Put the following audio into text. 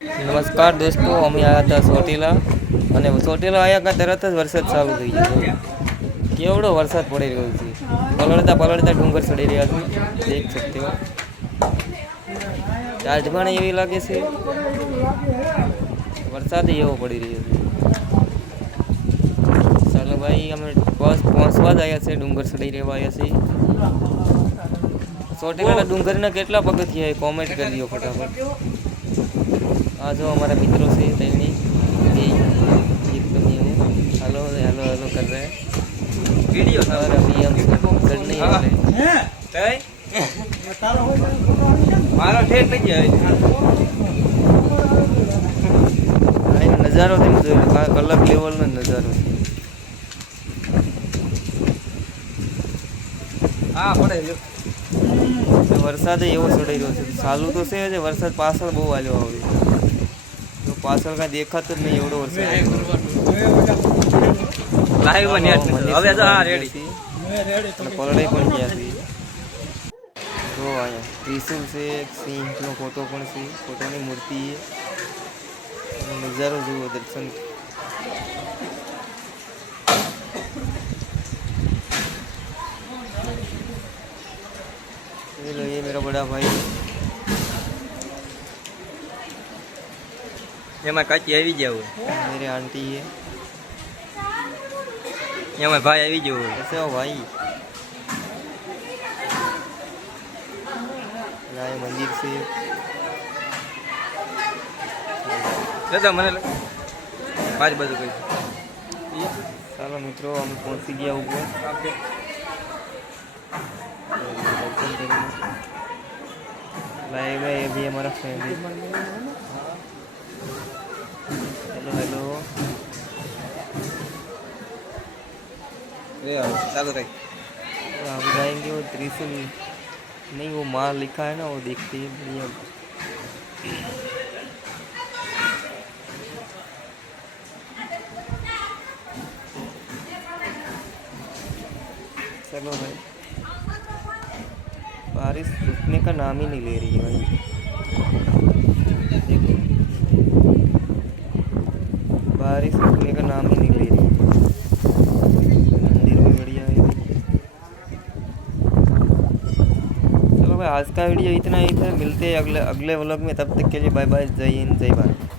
નમસ્કાર દોસ્તો, અમે આવ્યા હતા ચોટીલા અને ચોટીલા આવ્યા તરત જ વરસાદ ચાલુ થઈ ગયો. કેવડો વરસાદ પડી રહ્યો છે. પલળતા પલળતા ડુંગર ચડી રહ્યા છે. દેખ શકતે હો. ચાર્જમાં એવી લાગે છે. વરસાદ એવો પડી રહ્યો છે. ચાલો ભાઈ, અમે પહોંચવા જ આવ્યા છે. ડુંગર ચડી રહેવા આવ્યા છીએ. ચોટીલાના ડુંગરના કેટલા પગથિયા કોમેન્ટ કરી દો ફટાફટ. આ જો हमारा मित्रों से तैनी एकदम हेलो हेलो हेलो कर रहे हैं वीडियो और अभी हम चढ़ने वाले हैं मारो ठेठ नहीं जाए नज़ारो थी मुझे अलग लेवल में नज़ारो हाँ पड़े वरसाद एवो चढ़ी रह्यो छे चालू तो छे वरसाद पाछळ बहु आल्यो आवे तो पाछळ कांई देखातो ज नहीं एवढो वरसाद लाइव में नेट હવે તો આ રેડી પલળાઈ પણ ગયા છે જો આયા ત્રિશુલ છે સિંહનો ફોટો પણ છે ફોટોની મૂર્તિ છે નજારો જુઓ દર્શન ये मेरा बड़ा भाई ये मैं काची આવી जाओ मेरे आंटी है ये मैं भाई આવી जाओ कैसे हो भाई लाए मंदिर से दादा મને પાંચ બાજુ કઈ ચાલો મિત્રો અમે પહોંચી ગયા ઉપર लाइव है ये भी हमारा फैमिली हेलो हेलो चालू रही हम जाएंगे वो त्रिशूल नहीं वो माँ लिखा है ना वो देखते हैं बढ़िया चलो भाई बारिश रुकने का नाम ही नहीं ले रही है भाई देखो बारिश रुकने का नाम ही नहीं ले रही मंदिर में बढ़िया है चलो भाई आज का वीडियो इतना ही था मिलते हैं अगले व्लॉग में तब तक के लिए बाय बाय जय हिंद जय भारत।